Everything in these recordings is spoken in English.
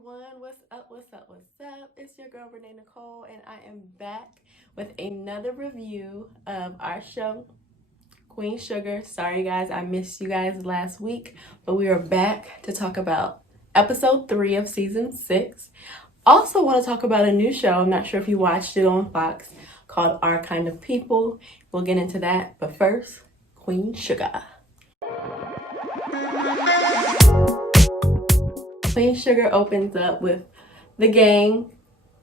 everyone, what's up, what's up, what's up? It's your girl Renee Nicole, and I am back with another review of our show, Queen Sugar. Sorry guys, I missed you guys last week, but we are back to talk about episode 3 of season 6. Also want to talk about a new show, I'm not sure if you watched it on Fox, called Our Kind of People. We'll get into that, but first, Queen Sugar. Queen Sugar opens up with the gang,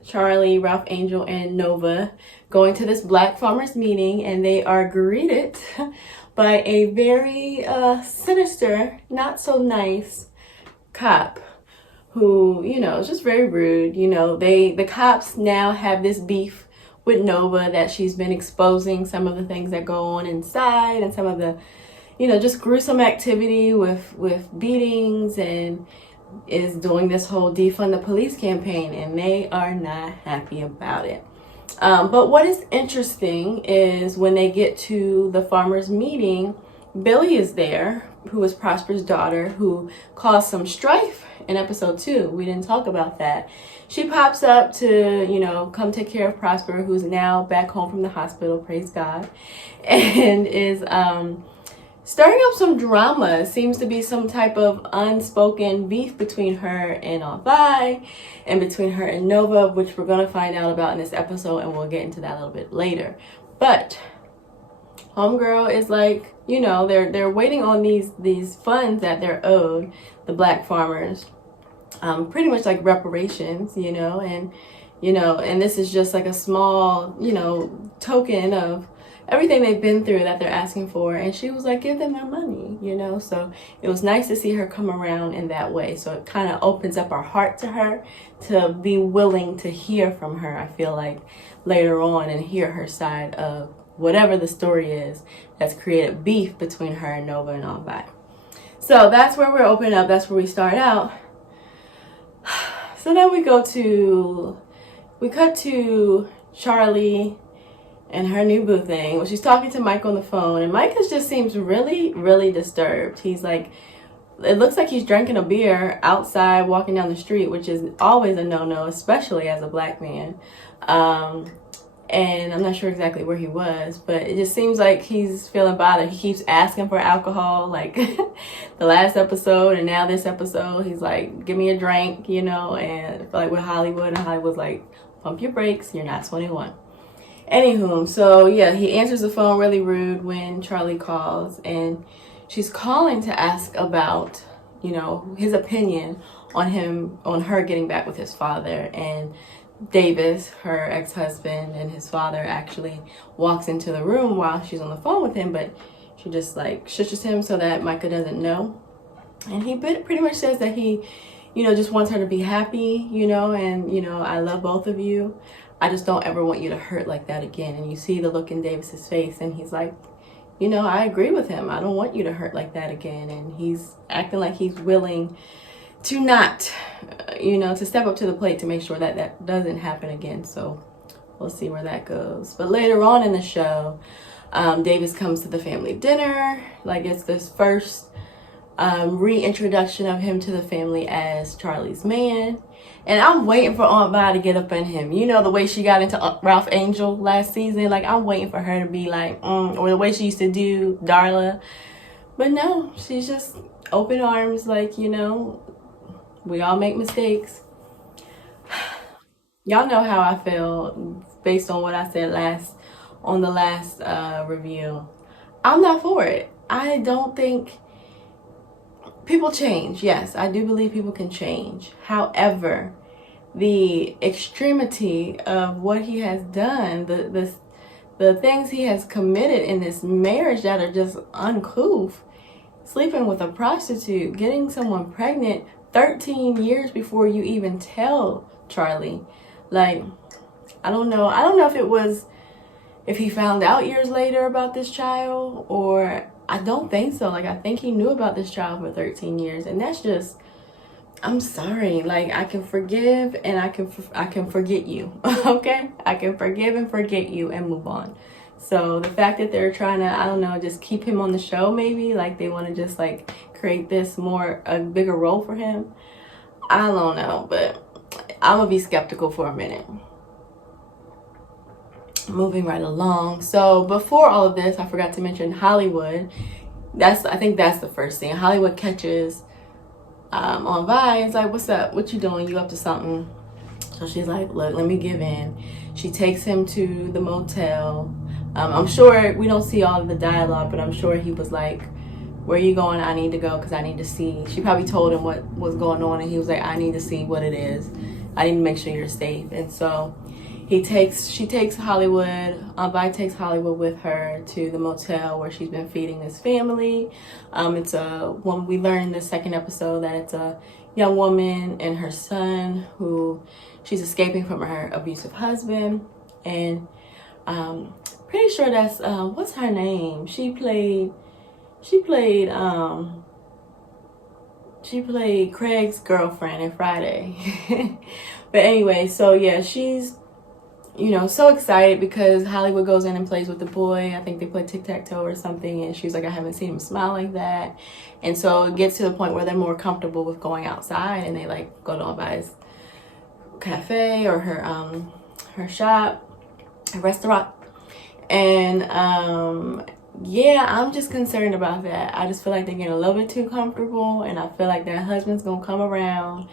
Charlie, Ralph Angel, and Nova, going to this black farmers meeting, and they are greeted by a very sinister, not so nice cop who, you know, is just very rude. You know, the cops now have this beef with Nova that she's been exposing some of the things that go on inside and some of the, you know, just gruesome activity with beatings, and is doing this whole defund the police campaign, and they are not happy about it. But what is interesting is when they get to the farmers meeting, Billy is there, who is Prosper's daughter, who caused some strife in episode 2. We didn't talk about that. She pops up to, you know, come take care of Prosper, who's now back home from the hospital, praise God, and is stirring up some drama. It seems to be some type of unspoken beef between her and Aunt Vi, and between her and Nova, which we're going to find out about in this episode, and we'll get into that a little bit later. But homegirl is like, you know, they're waiting on these funds that they're owed, the black farmers, pretty much like reparations, you know, and this is just like a small, you know, token of everything they've been through that they're asking for. And she was like, give them their money, you know. So it was nice to see her come around in that way. So it kind of opens up our heart to her, to be willing to hear from her, I feel like, later on, and hear her side of whatever the story is that's created beef between her and Nova and all that. So that's where we're opening up. That's where we start out. So then we cut to Charlie and her new boo thing. Well, she's talking to Mike on the phone, and Mike just seems really, really disturbed. He's like, it looks like he's drinking a beer outside, walking down the street, which is always a no-no, especially as a black man. And I'm not sure exactly where he was, but it just seems like he's feeling bothered. He keeps asking for alcohol, like the last episode, and now this episode, he's like, give me a drink, you know, and I feel like with Hollywood, and Hollywood's like, pump your brakes, you're not 21. Anywho, so yeah, he answers the phone really rude when Charlie calls, and she's calling to ask about, you know, his opinion on her getting back with his father. And Davis, her ex-husband, and his father actually walks into the room while she's on the phone with him, but she just like shushes him so that Micah doesn't know. And he pretty much says that he, you know, just wants her to be happy, you know, and, you know, I love both of you. I just don't ever want you to hurt like that again. And you see the look in Davis's face, and he's like, you know, I agree with him. I don't want you to hurt like that again. And he's acting like he's willing to not, you know, to step up to the plate to make sure that that doesn't happen again. So we'll see where that goes. But later on in the show, Davis comes to the family dinner. Like, it's this first reintroduction of him to the family as Charlie's man. And I'm waiting for Aunt Vi to get up in him. You know, the way she got into Ralph Angel last season. Like, I'm waiting for her to be like, or the way she used to do Darla. But no, she's just open arms, like, you know, we all make mistakes. Y'all know how I feel based on what I said on the last review. I'm not for it. I don't think people change. Yes, I do believe people can change. However, the extremity of what he has done, the things he has committed in this marriage that are just uncouth, sleeping with a prostitute, getting someone pregnant 13 years before you even tell Charlie. Like, I don't know if he found out years later about this child, or I don't think so. Like, I think he knew about this child for 13 years, and that's just, I'm sorry. Like, I can forgive and I can forget you. Okay? I can forgive and forget you and move on. So the fact that they're trying to, I don't know, just keep him on the show, maybe, like they want to just like create this a bigger role for him, I don't know, but I'm gonna be skeptical for a minute. Moving right along. So before all of this, I forgot to mention Hollywood. I think that's the first thing. Hollywood catches on Vi. It's like, what's up? What you doing? You up to something? So she's like, look, let me give in. She takes him to the motel. I'm sure we don't see all of the dialogue, but I'm sure he was like, where are you going? I need to go because I need to see. She probably told him what was going on, and he was like, I need to see what it is. I need to make sure you're safe. And so she takes Hollywood. Vi takes Hollywood with her to the motel where she's been feeding this family. It's when we learn in the second episode that it's a young woman and her son who she's escaping from her abusive husband. And pretty sure that's what's her name? She played Craig's girlfriend in Friday. But anyway, so yeah, she's, you know, so excited because Hollywood goes in and plays with the boy. I think they play tic-tac-toe or something, and she's like, I haven't seen him smile like that. And so it gets to the point where they're more comfortable with going outside, and they like go to Vi's cafe or her shop, her restaurant. And yeah, I'm just concerned about that. I just feel like they're getting a little bit too comfortable, and I feel like their husband's gonna come around,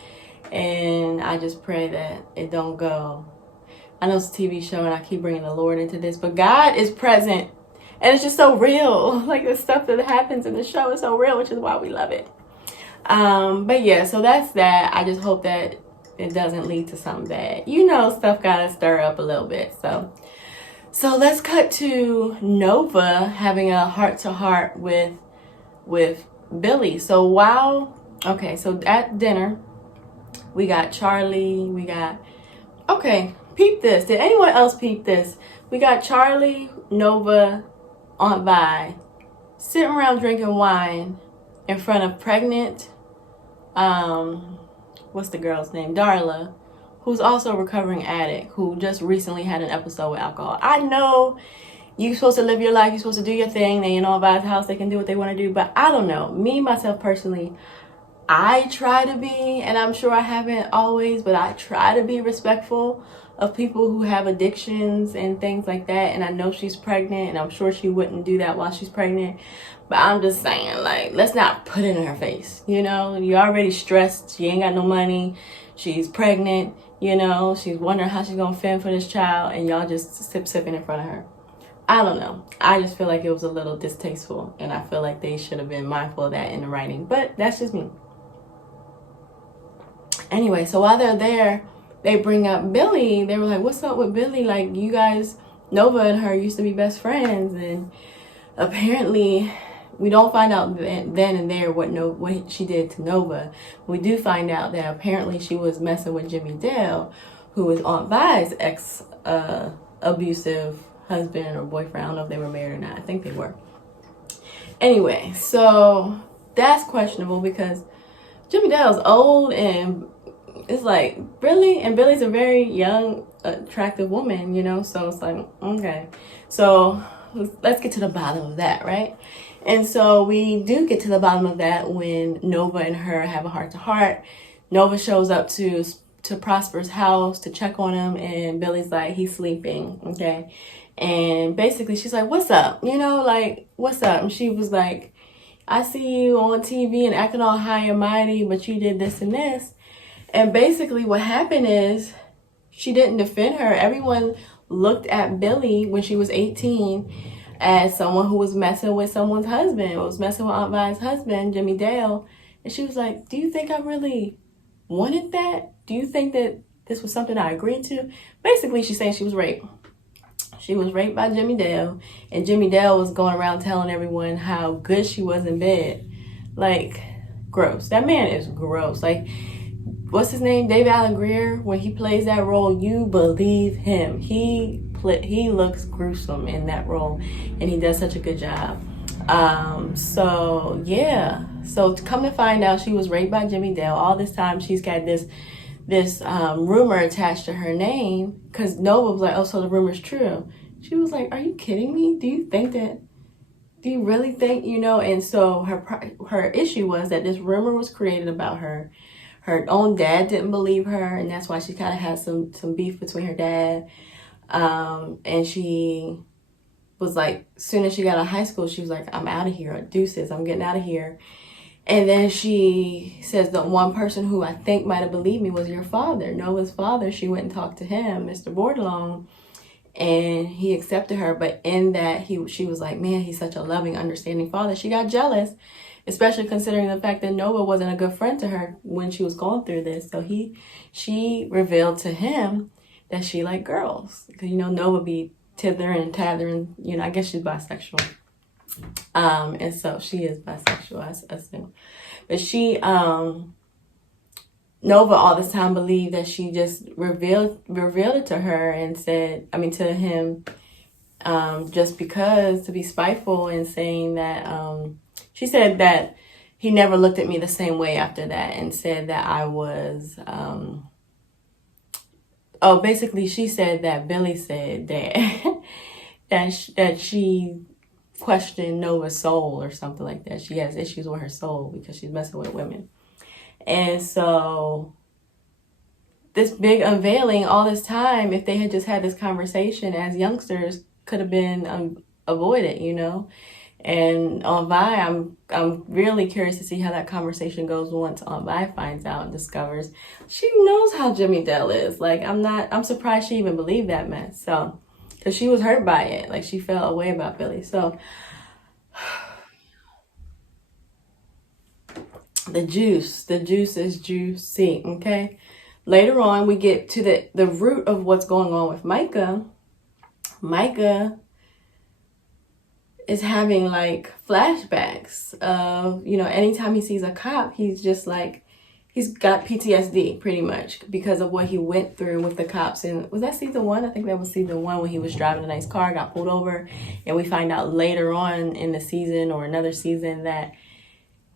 and I just pray that it don't go. I know it's a TV show and I keep bringing the Lord into this, but God is present, and it's just so real. Like the stuff that happens in the show is so real, which is why we love it. But yeah, so that's that. I just hope that it doesn't lead to something bad. You know, stuff gotta stir up a little bit. So let's cut to Nova having a heart-to-heart with Billy. So at dinner, we got Charlie, peep this. Did anyone else peep this? We got Charlie, Nova, Aunt Vi sitting around drinking wine in front of pregnant, what's the girl's name? Darla, who's also a recovering addict, who just recently had an episode with alcohol. I know you're supposed to live your life, you're supposed to do your thing, they in Aunt Vi's house, they can do what they want to do, but I don't know. Me, myself, personally, I try to be, and I'm sure I haven't always, but I try to be respectful of people who have addictions and things like that. And I know she's pregnant, and I'm sure she wouldn't do that while she's pregnant. But I'm just saying, like, let's not put it in her face. You know, you're already stressed. She ain't got no money. She's pregnant. You know, she's wondering how she's going to fend for this child, and y'all just sipping in front of her. I don't know. I just feel like it was a little distasteful, and I feel like they should have been mindful of that in the writing. But that's just me. Anyway, so while they're there, they bring up Billy. They were like, what's up with Billy? Like, you guys, Nova and her used to be best friends. And apparently, we don't find out then and there what she did to Nova. We do find out that apparently she was messing with Jimmy Dale, who was Aunt Vi's abusive husband or boyfriend. I don't know if they were married or not. I think they were. Anyway, so that's questionable because Jimmy Dale's old, and it's like, really? And Billy's a very young, attractive woman, you know? So it's like, okay. So let's get to the bottom of that, right? And so we do get to the bottom of that when Nova and her have a heart-to-heart. Nova shows up to Prosper's house to check on him, and Billy's like, he's sleeping, okay? And basically she's like, what's up? You know, like, what's up? And she was like, I see you on TV and acting all high and mighty, but you did this and this. And basically what happened is she didn't defend her. Everyone looked at Billy when she was 18 as someone who was messing with someone's husband, was messing with Aunt Vi's husband, Jimmy Dale. And she was like, do you think I really wanted that? Do you think that this was something I agreed to? Basically, she's saying she was raped. She was raped by Jimmy Dale, and Jimmy Dale was going around telling everyone how good she was in bed. Like, gross. That man is gross. Like, what's his name? David Alan Grier. When he plays that role, you believe him. He looks gruesome in that role, and he does such a good job. So yeah. So to come to find out, she was raped by Jimmy Dale. All this time, she's got this rumor attached to her name, because Nova was like, oh, so the rumor's true. She was like, are you kidding me? Do you really think, you know? And so her issue was that this rumor was created about her. her own dad didn't believe her, and that's why she kind of had some beef between her dad. And she was like, as soon as she got out of high school, she was like, I'm out of here, deuces, I'm getting out of here. And then she says the one person who I think might have believed me was your father, Nova's father. She went and talked to him, Mr. Bordelon, and he accepted her. But in that, she was like, man, he's such a loving, understanding father. She got jealous, especially considering the fact that Nova wasn't a good friend to her when she was going through this. So she revealed to him that she liked girls. Because, you know, Nova be tithering and tathering. You know, I guess she's bisexual. And so she is bisexual, I assume. But she, Nova all this time believed that she just revealed it to her and said, I mean, to him, just because, to be spiteful, and saying that, she said that he never looked at me the same way after that, and said that I was, basically she said that Billy said that, that she questioned Nova's soul or something like that. She has issues with her soul because she's messing with women. And so this big unveiling all this time, if they had just had this conversation as youngsters, could have been avoided, you know. And Aunt Vi, I'm really curious to see how that conversation goes once Aunt Vi finds out and discovers she knows how Jimmy Dell is. Like, I'm surprised she even believed that mess. So, because she was hurt by it, like she felt a way about Billy. So the juice is juicy. Okay, later on we get to the root of what's going on with Micah. Micah is having like flashbacks of, you know, anytime he sees a cop, he's just like, he's got PTSD pretty much because of what he went through with the cops. And was that season 1? I think that was season 1 when he was driving a nice car, got pulled over. And we find out later on in the season or another season that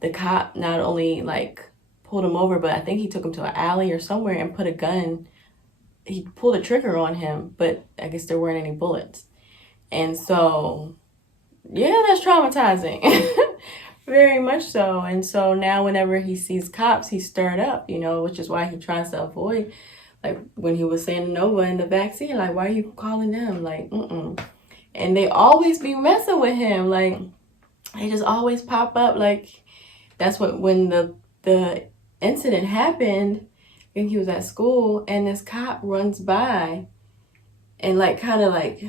the cop not only like pulled him over, but I think he took him to an alley or somewhere and put a gun. He pulled a trigger on him, but I guess there weren't any bullets. And so, yeah, that's traumatizing. Very much so. And so now whenever he sees cops, he's stirred up, you know, which is why he tries to avoid, like when he was saying to Nova in the backseat, like, why are you calling them? Like, And they always be messing with him. Like, they just always pop up. Like, that's what, when the incident happened, I think he was at school, and this cop runs by and like kind of like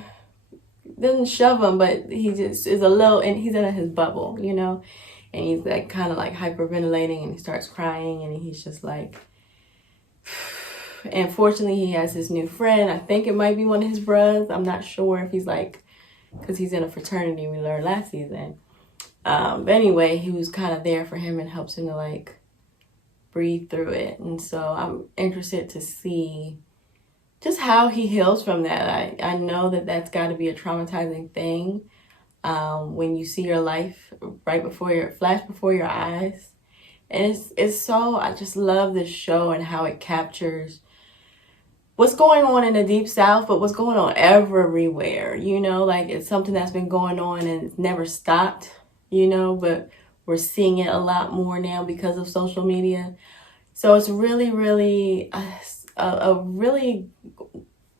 doesn't shove him, but he just is a little, and he's in his bubble, you know, and he's like kind of like hyperventilating, and he starts crying, and he's just like, and fortunately he has his new friend. I think it might be one of his brothers. I'm not sure if he's like, because he's in a fraternity, we learned last season. But anyway, he was kind of there for him and helps him to like breathe through it. And so I'm interested to see just how he heals from that. I know that that's got to be a traumatizing thing when you see your life flash before your eyes. And it's so, I just love this show and how it captures what's going on in the Deep South, but what's going on everywhere, you know, like it's something that's been going on and it's never stopped, you know, but we're seeing it a lot more now because of social media. So it's really, really a really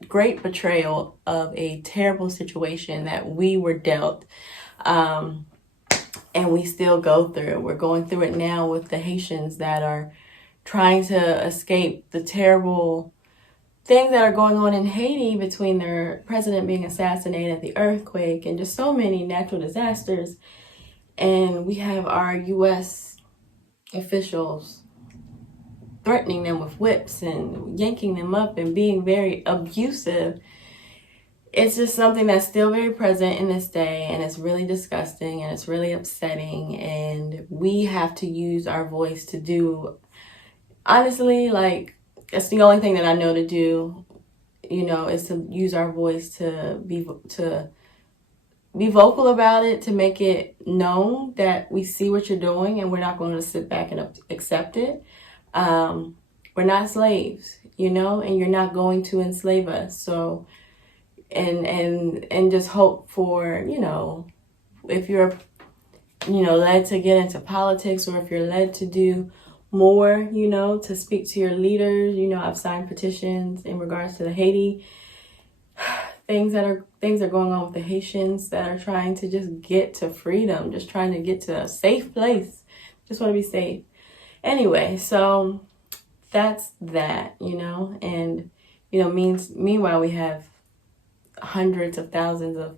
great portrayal of a terrible situation that we were dealt, and we still go through it. We're going through it now with the Haitians that are trying to escape the terrible things that are going on in Haiti between their president being assassinated, the earthquake, and just so many natural disasters. And we have our U.S. officials threatening them with whips and yanking them up and being very abusive. It's just something that's still very present in this day, and it's really disgusting and it's really upsetting, and we have to use our voice to do, honestly, like, it's the only thing that I know to do, you know, is to use our voice to be vocal about it, to make it known that we see what you're doing and we're not going to sit back and accept it. We're not slaves, you know, and you're not going to enslave us. So, and just hope for, you know, if you're, you know, led to get into politics, or if you're led to do more, you know, to speak to your leaders. You know, I've signed petitions in regards to the Haiti things that are going on with the Haitians that are trying to just get to freedom, just trying to get to a safe place. Just want to be safe. Anyway, so that's that, you know, and you know, meanwhile we have hundreds of thousands of,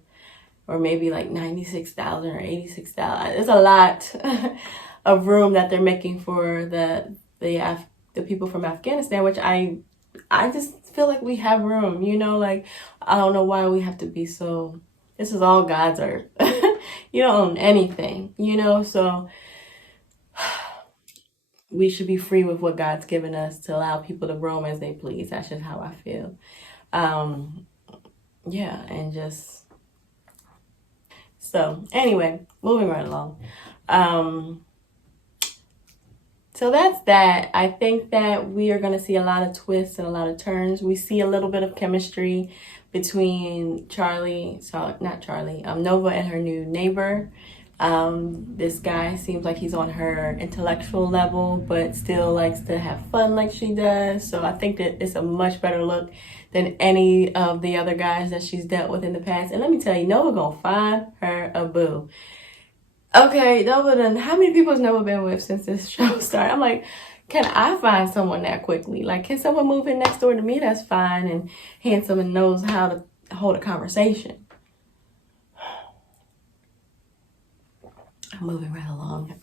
or maybe like 96,000 or 86,000. It's a lot of room that they're making for the people from Afghanistan, which I just feel like we have room, you know, like I don't know why we have to be so, this is all God's earth. You don't own anything, you know, so we should be free with what God's given us to allow people to roam as they please. That's just how I feel. Yeah, and just, so anyway, moving right along. So that's that. I think that we are going to see a lot of twists and a lot of turns. We see a little bit of chemistry between Nova and her new neighbor. This guy seems like he's on her intellectual level, but still likes to have fun like she does. So I think that it's a much better look than any of the other guys that she's dealt with in the past. And let me tell you, Nova gonna find her a boo. Okay, Nova done, how many people has Nova been with since this show started? I'm like, can I find someone that quickly? Like, can someone move in next door to me that's fine and handsome and knows how to hold a conversation? I'm moving right along.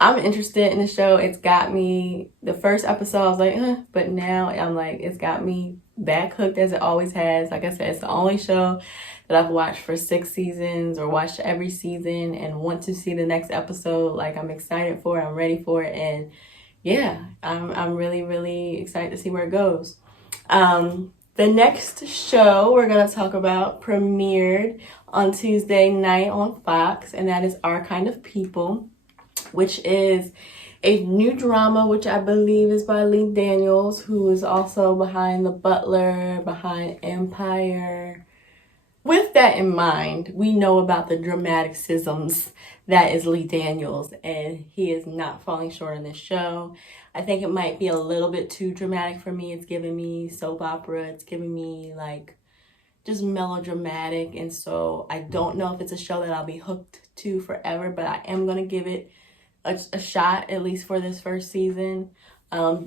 I'm interested in the show. It's got me, the first episode I was like, but now I'm like, it's got me back hooked as it always has. Like I said, it's the only show that I've watched for 6 seasons or watched every season and want to see the next episode. Like, I'm excited for it. I'm ready for it. And yeah, I'm really, really excited to see where it goes. The next show we're going to talk about premiered on Tuesday night on Fox, and that is Our Kind of People, which is a new drama, which I believe is by Lee Daniels, who is also behind The Butler, behind Empire. With that in mind, we know about the dramaticisms that is Lee Daniels, and he is not falling short on this show. I think it might be a little bit too dramatic for me. It's giving me soap opera. It's giving me like just melodramatic, and so I don't know if it's a show that I'll be hooked to forever, but I am going to give it a shot, at least for this first season,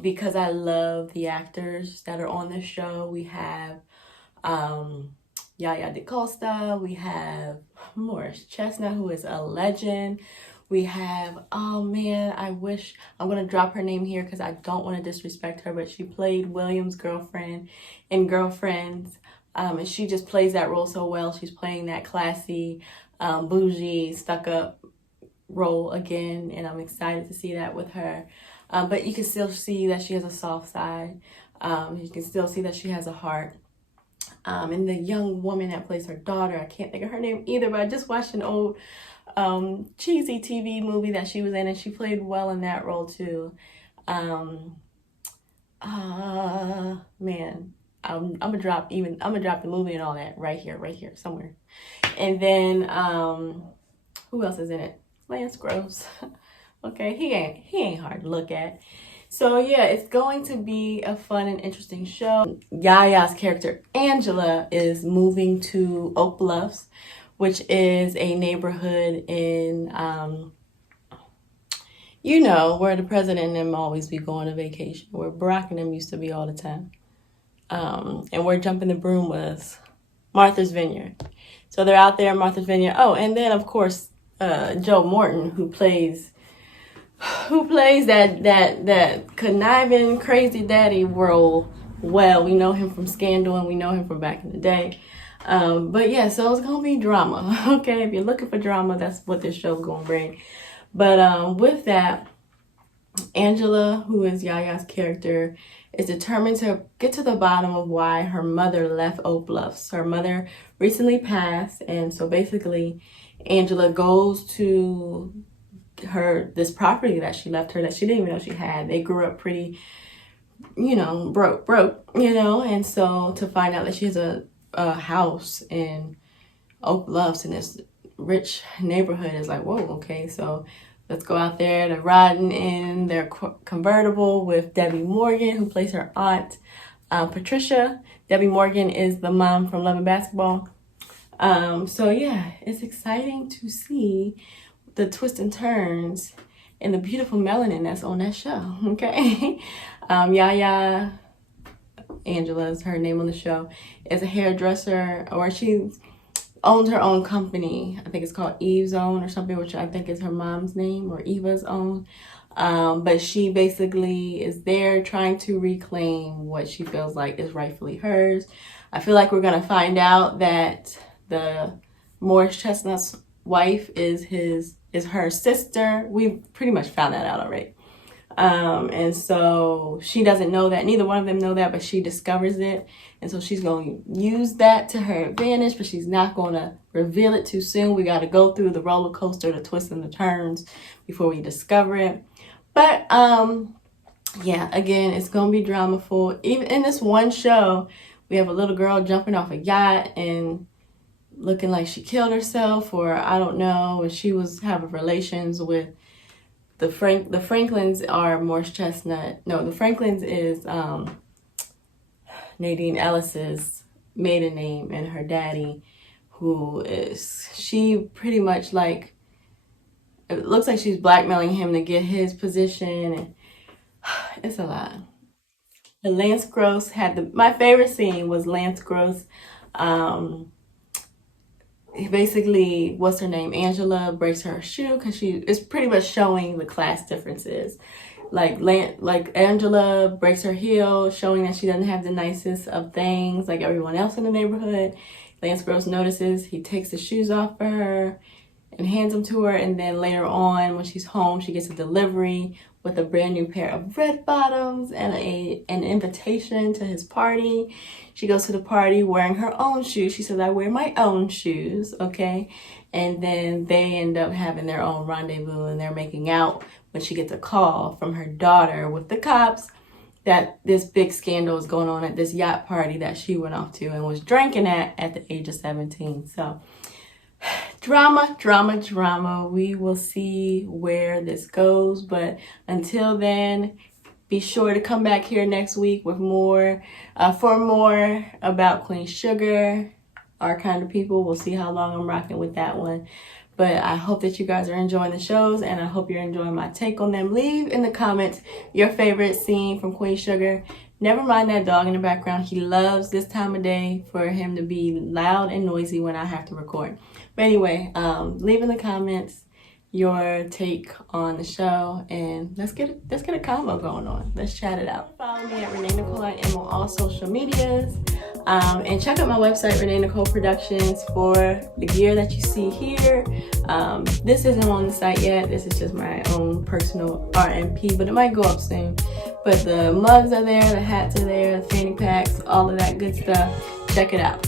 because I love the actors that are on this show. We have YAYA DACOSTA, we have Morris Chestnut, who is a legend. We have, oh man, I'm going to drop her name here because I don't want to disrespect her, but she played William's girlfriend in Girlfriends, and she just plays that role so well. She's playing that classy, bougie, stuck-up role again, and I'm excited to see that with her. But you can still see that she has a soft side. You can still see that she has a heart. And the young woman that plays her daughter, I can't think of her name either, but I just watched an old cheesy TV movie that she was in, and she played well in that role too. Man, I'm gonna drop the movie and all that right here somewhere. And then who else is in it? Lance Gross. Okay, he ain't hard to look at. So yeah, it's going to be a fun and interesting show. Yaya's character Angela is moving to Oak Bluffs, which is a neighborhood in you know, where the president and them always be going to vacation, where Barack and them used to be all the time. And where Jumping the Broom was, Martha's Vineyard. So they're out there in Martha's Vineyard. Oh, and then of course Joe Morton, who plays that conniving crazy daddy role well. We know him from Scandal, and we know him from back in the day. But yeah, so it's gonna be drama. Okay, if you're looking for drama, that's what this show's gonna bring. But with that, Angela, who is Yaya's character, is determined to get to the bottom of why her mother left Oak Bluffs. Her mother recently passed, and so basically Angela goes to this property that she left her, that she didn't even know she had. They grew up pretty, you know, broke, you know, and so to find out that she has a house in Oak Bluffs in this rich neighborhood is like, whoa, okay. So Let's go out there. They're riding in their convertible with Debbie Morgan, who plays her aunt, Patricia. Debbie Morgan is the mom from Love and Basketball. So yeah, it's exciting to see the twists and turns and the beautiful melanin that's on that show, okay? YAYA, Angela is her name on the show, is a hairdresser, or she owns her own company. I think it's called Eve's Own or something, which I think is her mom's name, or Eva's Own. But she basically is there trying to reclaim what she feels like is rightfully hers. I feel like we're gonna find out that the Morris Chestnut's wife is her sister. We pretty much found that out already. And so she doesn't know that. Neither one of them know that, but she discovers it. And so she's going to use that to her advantage, but she's not going to reveal it too soon. We got to go through the roller coaster, the twists and the turns before we discover it. But yeah, again, it's going to be dramaful. Even in this one show, we have a little girl jumping off a yacht and looking like she killed herself, or I don't know, and she was having relations with the Franklins are Morris Chestnut. No, the Franklins is Nadine Ellis's maiden name, and her daddy, who is, she pretty much like, it looks like she's blackmailing him to get his position, and it's a lot. And Lance Gross had my favorite scene was Lance Gross. Basically, what's her name? Angela breaks her shoe because she is pretty much showing the class differences. Like Angela breaks her heel, showing that she doesn't have the nicest of things like everyone else in the neighborhood. Lance Gross notices, he takes the shoes off for her and hands them to her, and then later on when she's home, she gets a delivery with a brand new pair of red bottoms and an invitation to his party. She goes to the party wearing her own shoes. She says, I wear my own shoes, okay? And then they end up having their own rendezvous, and they're making out when she gets a call from her daughter with the cops that this big scandal is going on at this yacht party that she went off to and was drinking at the age of 17. So drama, drama, drama. We will see where this goes. But until then, be sure to come back here next week with more, for more about Queen Sugar, Our Kind of People. We'll see how long I'm rocking with that one. But I hope that you guys are enjoying the shows, and I hope you're enjoying my take on them. Leave in the comments your favorite scene from Queen Sugar. Never mind that dog in the background. He loves this time of day for him to be loud and noisy when I have to record. But anyway, leave in the comments your take on the show, and let's get a combo going on. Let's chat it out. Follow me at Renee Nicole. I am on all social medias. And check out my website, Renee Nicole Productions, for the gear that you see here. This isn't on the site yet. This is just my own personal RMP, but it might go up soon. But the mugs are there, the hats are there, the fanny packs, all of that good stuff. Check it out.